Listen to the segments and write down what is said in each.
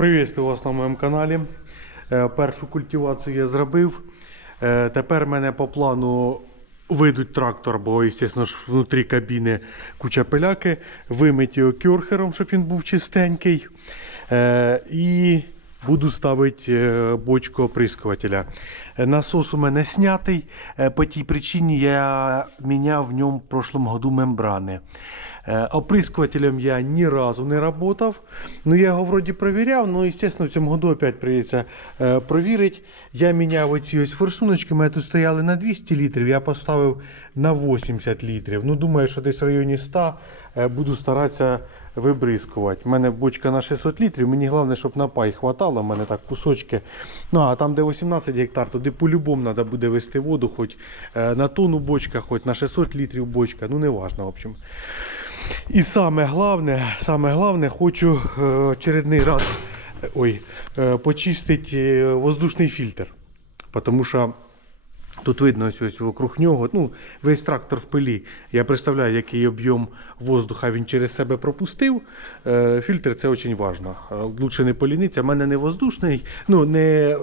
Приветствую вас на моєму каналі. Е, Першу культивацію я зробив. Е, Тепер мене по плану вийдуть трактор, бо, звісно внутрі кабіни куча пиляки. Вимить його кюрхером, щоб він був чистенький. Е, І буду ставити е, бочку оприскувателя. Е, Насос у мене снятий. Е, По тій причині я міняв в ньому в прошлому году мембрани. Оприскувателем я ні разу не работав. Ну, я його вроді перевіряв, ну, естественно, в цьому году опять прийдеться провірити. Я міняв оці ось форсуночки, мене тут стояли на 200 літрів, я поставив на 80 літрів. Ну, думаю, що десь в районі 100 е, буду старатися вибризкувати. У мене бочка на 600 літрів, мені головне, щоб на пай хватало, у мене так кусочки. Ну, а там, де 18 гектар, туди по-любому треба буде вести воду, хоч е, на тонну бочка, хоч на 600 літрів бочка, ну, не важно, в общем. І саме головне, саме головне, хочу е, очередний раз е, ой, почистити воздушний фільтр. Тому що тут видно ось, ось вокруг нього, ну, весь трактор в пилі. Я представляю, який об'єм воздуха він через себе пропустив. Е, фільтр це дуже важливо. Е, Лучше не поліниться. У мене не воздушний, ну не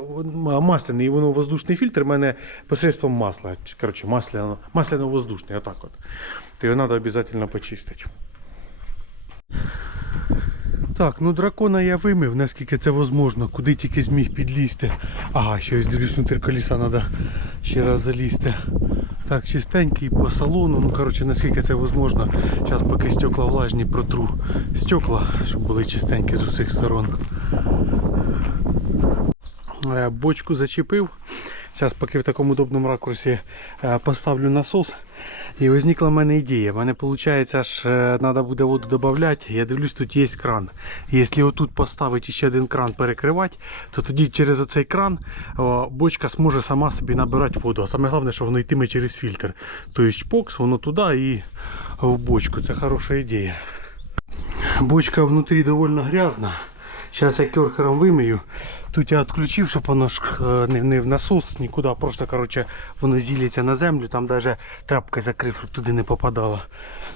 масляний, воно воздушний фільтр, у мене посредством масла. Коротше, масляно, масляно-воздушний, отак от. То його треба обов'язково почистити. Так, ну дракона я вимив, наскільки це можливо, куди тільки зміг підлізти. Ага, ще ось дивлюсь, внутрі коліса треба ще раз залізти. Так, чистенький по салону, ну коротше, наскільки це можливо. Зараз поки стекла влажні протру стекла, щоб були чистенькі з усіх сторон. Е, Бочку зачепив. Зараз поки в такому удобному ракурсі е, поставлю насос. І возникла в мене ідея. В мене виходить, аж треба буде воду додати. Я дивлюсь, тут є кран. Якщо отут поставити ще один кран перекривати, то тоді через оцей кран бочка зможе сама собі набирати воду. А саме головне, що воно йтиме через фільтр. Тобто чпокс, воно туди і в бочку. Це хороша ідея. Бочка внутрі доволі грязна. Зараз я керхером вимию. Тут я відключив, щоб воно ж е, не, не в насос, нікуди. Просто коротше, воно зілється на землю, там навіть тряпкою закрив, щоб туди не попадало.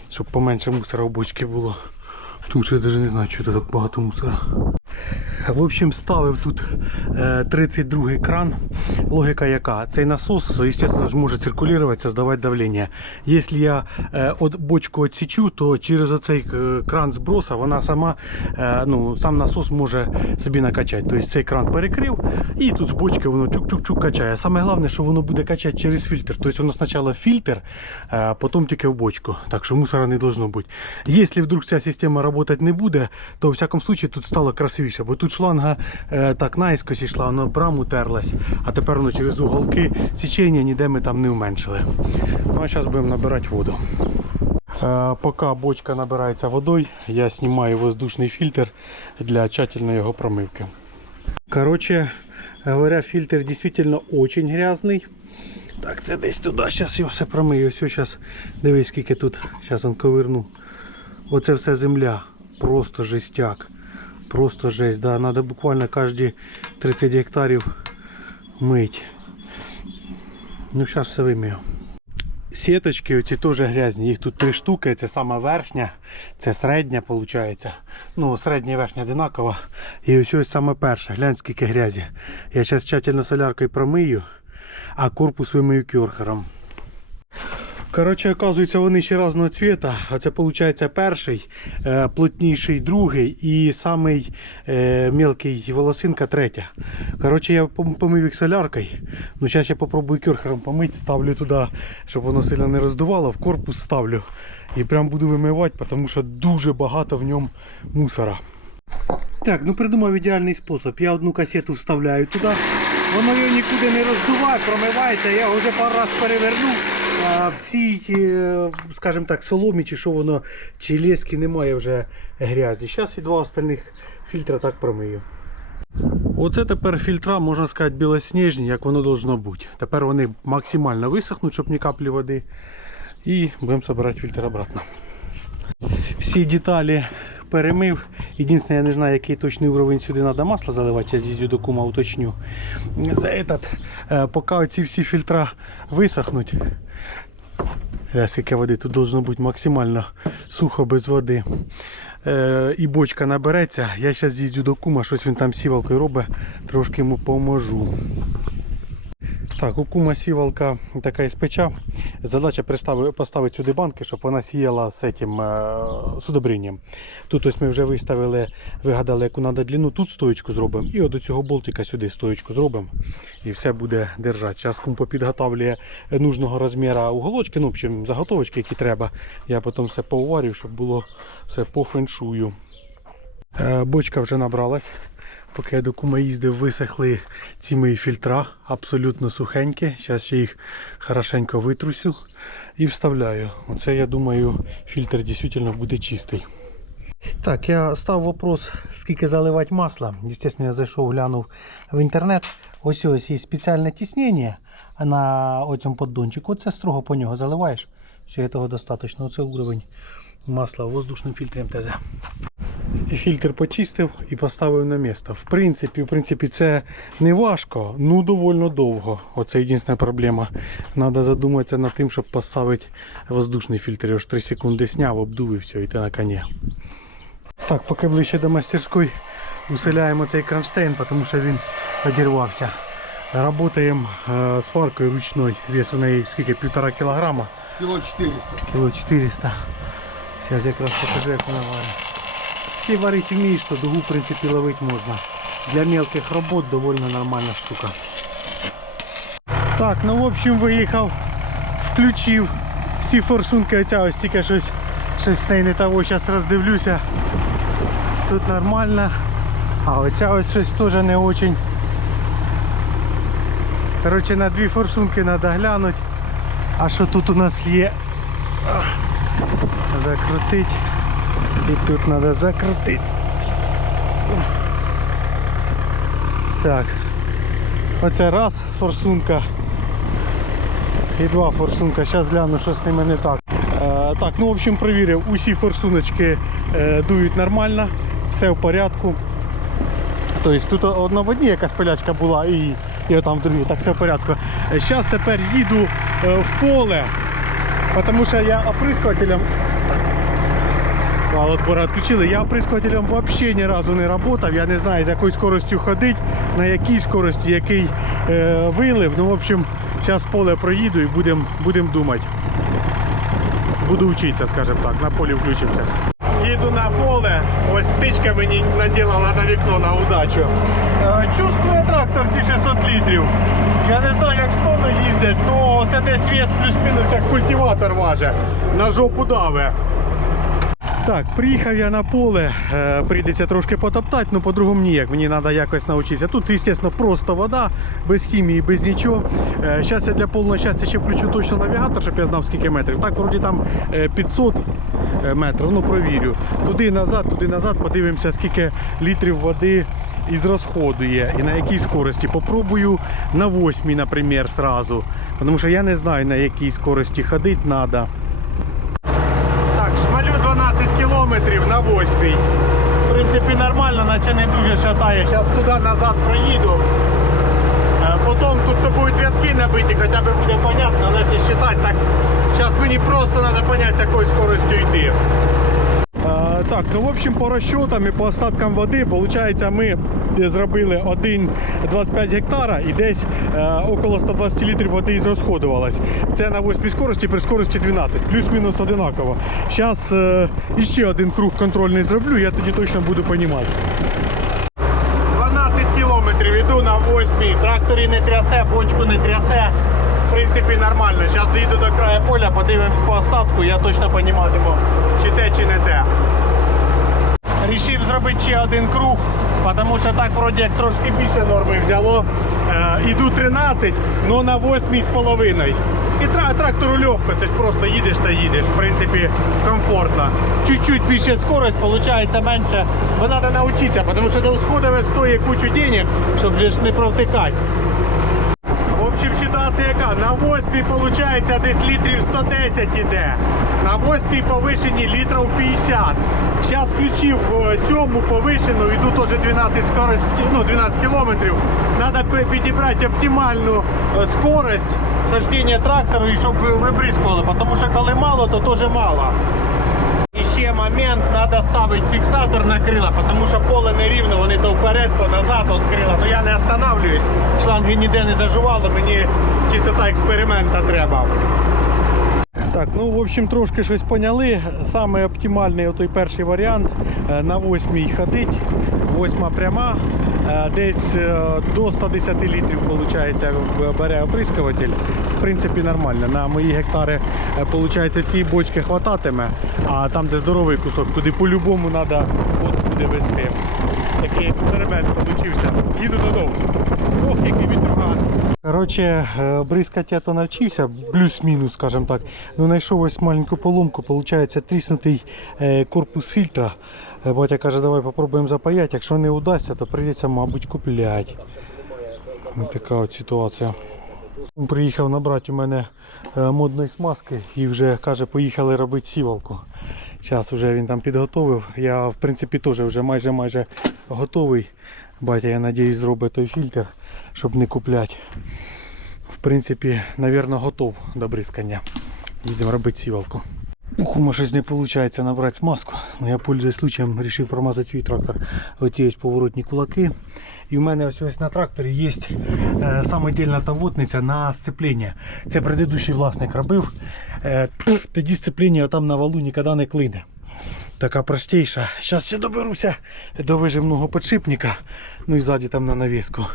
Щоб поменше мусора в бочці було. Тут що я навіть не знаю, що тут так багато мусора. В общем, ставив тут е, 32 кран. Логіка яка? Цей насос, звісно може циркулювати, создавати давлення. Якщо я е, от бочку відсічу, то через оцей е, кран зброса вона сама, е, ну, сам насос може собі накачати. Тобто цей кран перекрив і тут з бочки воно чук-чук-чук качає. Саме головне, що воно буде качати через фільтр. Тобто воно спочатку фільтр, а потім тільки в бочку. Так що мусора не должно бути. Якщо вдруг ця система працювати не буде, то в всякому случае тут стало красивіше, бо тут шланга е, так наїскось йшла, воно прям утерлась, а тепер воно через уголки січення ніде ми там не вменшили. Ну а зараз будемо набирати воду. Е, Поки бочка набирається водою, я знімаю воздушний фільтр для тщательної його промивки. Короче говоря, фильтр действительно очень грязный. Так, це десь туди. Зараз я все промию. Все, зараз дивись, скільки тут. Зараз он ковирну. Оце все земля. Просто жестяк. Просто жесть. Да, надо буквально кожні 30 гектарів мить. Ну, зараз все вимію. Сіточки оці теж грязні, їх тут три штуки, це сама верхня, це середня виходить. Ну, середня і верхня одинакова. І ось ось саме перша. Глянь, скільки грязі. Я зараз тщательно соляркою промию, а корпус вимию кьорхером. Коротше, оказується, вони ще різного цвіта. Оце виходить перший, е, плотніший другий і самий е, мелкий волосинка третя. Коротше, я пом- помив їх соляркою. Ну, зараз я попробую кюрхером помити, ставлю туди, щоб воно сильно не роздувало, в корпус ставлю. І прям буду вимивати, тому що дуже багато в ньому мусора. Так, ну придумав ідеальний спосіб. Я одну касету вставляю туди. Воно його нікуди не роздуває, промивається. Я його вже пару раз перевернув. В цій, е, скажімо так, соломі, чи що воно, чи лески немає вже грязі. Зараз і два остальних фільтра так промию. Оце тепер фільтра, можна сказати, білосніжні, як воно должно бути. Тепер вони максимально висохнуть, щоб ні каплі води. І будемо збирати фільтр обратно. Всі деталі перемив. Єдине, я не знаю, який точний уровень сюди треба масло заливати, я з'їздю до кума уточню. За этот, е, поки ці всі фільтра висохнуть, Е, Скільки води тут должно бути максимально сухо без води. Е, і бочка набереться. Я зараз з'їздю до кума, щось він там сівалкою робить, трошки йому поможу. Так, у кума сівалка така із печа. Задача поставити сюди банки, щоб вона сіяла з цим е, з удобренням. Тут ось ми вже виставили, вигадали, яку треба длину. Тут стоечку зробимо. І от до цього болтика сюди стоечку зробимо. І все буде держати. Зараз кум попідготавлює нужного розміру уголочки, ну, в общем, заготовочки, які треба. Я потім все поуварю, щоб було все по феншую. Е, Бочка вже набралась. Поки я до кума їздив, висохли ці мої фільтра, абсолютно сухенькі. Зараз я їх хорошенько витрусю і вставляю. Оце, я думаю, фільтр дійсно буде чистий. Так, я став вопрос, скільки заливати масла. Звісно, я зайшов, глянув в інтернет. Ось ось є спеціальне тіснення на оцьому поддончику. Це строго по нього заливаєш. Все, цього достатньо. Оце уровень масла в воздушному фільтрі МТЗ. І фільтр почистив і поставив на місце. В принципі, в принципі, це не важко, ну довольно довго. Оце єдина проблема. Треба задуматися над тим, щоб поставити воздушний фільтр. Я ж 3 секунди сняв, обдув і все, і ти на коні. Так, поки ближче до мастерської усиляємо цей кронштейн, тому що він одірвався. Работаємо е, сваркою ручною. Вес у неї скільки? Півтора кілограма. Кило 400. Кіло 400. Зараз якраз покажу, як вона варить. Ти варити вмієш, то дугу в принципі ловити можна. Для мелких робот довольно нормальна штука. Так, ну в общем виїхав, включив всі форсунки, оця ось тільки щось, щось з не того, зараз роздивлюся. Тут нормально. А оця ось щось теж не очень. Коротше, на дві форсунки треба глянути. А що тут у нас є? Закрутить. І тут треба закрутити. Так. Оце раз форсунка. І два форсунка. Зараз гляну, що з ними не так. Е, так, ну в общем провірив, усі форсуночки е, дують нормально, все в порядку. Тобто тут одна в одній якась пилячка була і, і там в другій, так все в порядку. Зараз тепер їду е, в поле, тому що я оприскувателем а, отбора відключили. Я оприскувателем взагалі ні разу не працював. Я не знаю, з якою скоростю ходить, на якій скорості, який е, вилив. Ну, в общем, зараз поле проїду і будемо будем думати. Буду вчитися, скажімо так, на полі включимося. Їду на поле, ось птичка мені наділила на вікно на удачу. Е, Чувствую трактор ці 600 літрів. Я не знаю, як з тону їздить, але це десь вес плюс-мінус як культиватор важить. На жопу даве. Так, приїхав я на поле, е, прийдеться трошки потоптати, але по-другому ніяк. Мені треба якось навчитися. Тут, звісно, просто вода, без хімії, без нічого. Зараз я для повного щастя ще включу точно навігатор, щоб я знав скільки метрів. Так, вроді там е, 500 метрів, ну провірю. Туди назад, туди назад, подивимося, скільки літрів води із розходу є і на якій скорості. Попробую на 8, наприклад, сразу. Тому що я не знаю, на якій скорості ходити треба. Так, шмалю 12 кілометрів на 8. В принципі, нормально, наче не дуже шатає. Зараз туди назад проїду. Е, Потім тут то будуть рядки набиті, хоча б буде понятно, але якщо считати, так зараз мені просто треба зрозуміти, з якою скоростю йти. Е, Так, ну в общем по розчотам і по остаткам води, виходить, ми зробили 1,25 гектара і десь е, около 120 літрів води зрозходувалось. Це на 8 скорості при скорості 12, плюс-мінус одинаково. Зараз е, іще один круг контрольний зроблю, я тоді точно буду розуміти. 12 кілометрів іду на 8, тракторі не трясе, бочку не трясе. В принципі, нормально. Зараз доїду до краю поля, подивимось по остатку, я точно розумітиму, чи те, чи не те. Рішив зробити ще один круг, тому що так вроді як трошки більше норми взяло. Е, іду 13, але на 8,5. І тра- трактору легко, це ж просто їдеш та їдеш. В принципі, комфортно. Чуть-чуть більше скорость, виходить менше. Бо треба навчитися, тому що до сходове стоїть кучу денег, щоб ж не провтикати. В общем, ситуація яка? На 8 виходить десь літрів 110 іде. На 8 повишенні літрів 50. Зараз включив е, сьому повишену, йду теж 12 скорості, ну 12 кілометрів. Треба підібрати оптимальну е, скорость сождення трактору і щоб ви вибризкували, тому що коли мало, то теж мало. Момент, треба ставити фіксатор на крила, тому що поле не рівно, вони то вперед, то назад от крила. То я не останавливаюсь, шланги ніде не зажувало, мені чистота експеримента треба. Так, ну в общем трошки щось поняли. Саме оптимальний той перший варіант е, на восьмій ходить. Восьма пряма. Е, Десь е, до 110 літрів виходить, бере оприскуватель. В принципі, нормально. На мої гектари е, виходить, ці бочки хвататиме, а там, де здоровий кусок, туди по-любому треба буде вести. Такий експеримент вийшов. Їду додому. Ох, який вітруган. Коротше, е, бризкати я то навчився, плюс-мінус, скажімо так. Ну, знайшов ось маленьку поломку, виходить тріснутий е, корпус фільтра. Е, Батя каже, давай попробуємо запаяти. Якщо не вдасться, то прийдеться, мабуть, купляти. Така от ситуація. Приїхав набрати у мене е, модної смазки і вже каже, поїхали робити сівалку. Зараз вже він там підготовив. Я в принципі теж вже майже майже готовий. Батя, я надіюсь, зробить той фільтр, щоб не купляти. В принципі, напевно, готов до бризкання. Їдемо робити сівалку. У кума щось не виходить набрати смазку. Но я пользуюсь случаєм, вирішив промазати свій трактор. Оці ось поворотні кулаки. І в мене ось ось на тракторі є е, самодільна тавотниця на сцеплення. Це предыдущий власник робив. Е, тоді сцеплення там на валу ніколи не клине. Така простіша. Зараз ще доберуся до вижимного підшипника. Ну і ззаді там на навіску.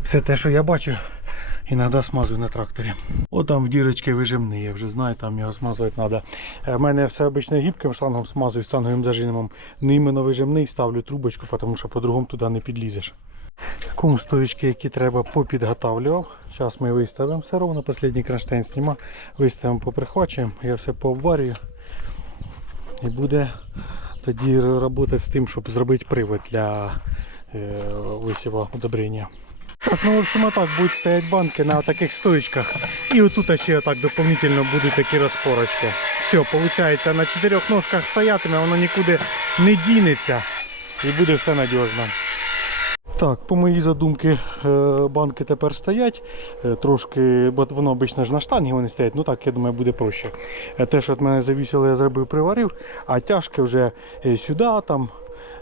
Все те, що я бачу, іноді смазую на тракторі. О, там в дірочці вижимний, я вже знаю, там його смазувати треба. У мене все обично гібким шлангом смазую, станговим зажимом. Ну іменно вижимний ставлю трубочку, тому що по-другому туди не підлізеш. Кому стоечки, які треба, попідготавлював. Зараз ми виставимо все ровно. Останній кронштейн зніма. Виставимо, поприхвачуємо, я все пообварюю. І буде тоді працювати з тим, щоб зробити привод для е, висіву удобрення. Так, ну в общем, отак будуть стояти банки на таких стоечках. І отут ще отак доповнительно будуть такі розпорочки. Все, виходить, на чотирьох ножках стоятиме, воно нікуди не дінеться і буде все надіжно. Так, по моїй задумці е, банки тепер стоять. Е, Трошки, бо воно обично ж на штангі вони стоять, ну так, я думаю, буде проще. Е, Те, що від мене завісило, я зробив, приварив, а тяжке вже сюди, там,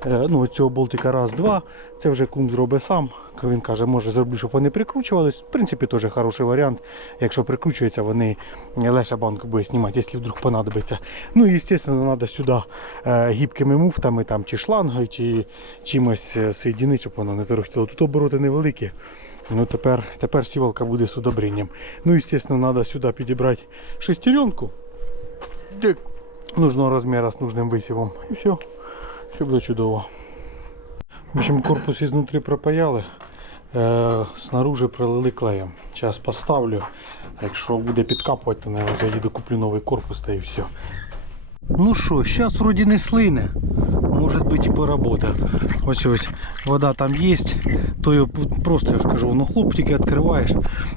ну, цього болтика раз-два. Це вже кум зробить сам. Він каже, може зроблю, щоб вони прикручувались. В принципі, теж хороший варіант. Якщо прикручується, вони легше банку буде знімати, якщо вдруг понадобиться. Ну і, звісно, треба сюди е, гібкими муфтами там, чи шлангою, чи чимось е, щоб воно не торохтіло. Тут обороти невеликі. Ну, тепер, тепер сівалка буде з удобренням. Ну, звісно, треба сюди підібрати шестеренку. Нужного розміру з нужним висівом. І все. Все буде чудово. В общем, корпус изнутри пропаяли, е, снаружи пролили клеєм. Зараз поставлю. Якщо буде підкапувати, то наверное, заїду куплю новий корпус та і все. Ну що, зараз вроді не слине. Може бути і поработа. Ось ось вода там є. То його просто я ж кажу, воно хлоп тільки відкриваєш.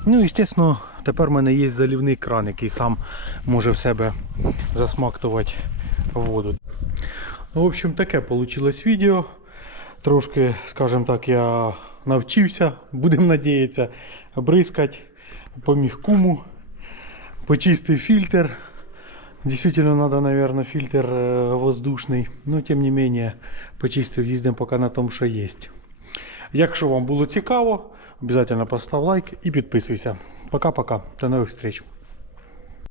Ну, звісно, тепер в мене є залівний кран, який сам може в себе засмактувати воду. Ну, в общем, таке вийшло відео. Трошки, скажімо так, я навчився, будемо надіятися, бризкати, поміг куму, почистив фільтр. Действительно, надо, наверное, фильтр э, воздушный. Но, тем не менее, почистив, їздимо поки на тому, що є. Якщо вам було цікаво, обов'язково постав лайк і підписуйся. Пока-пока. До нових встреч.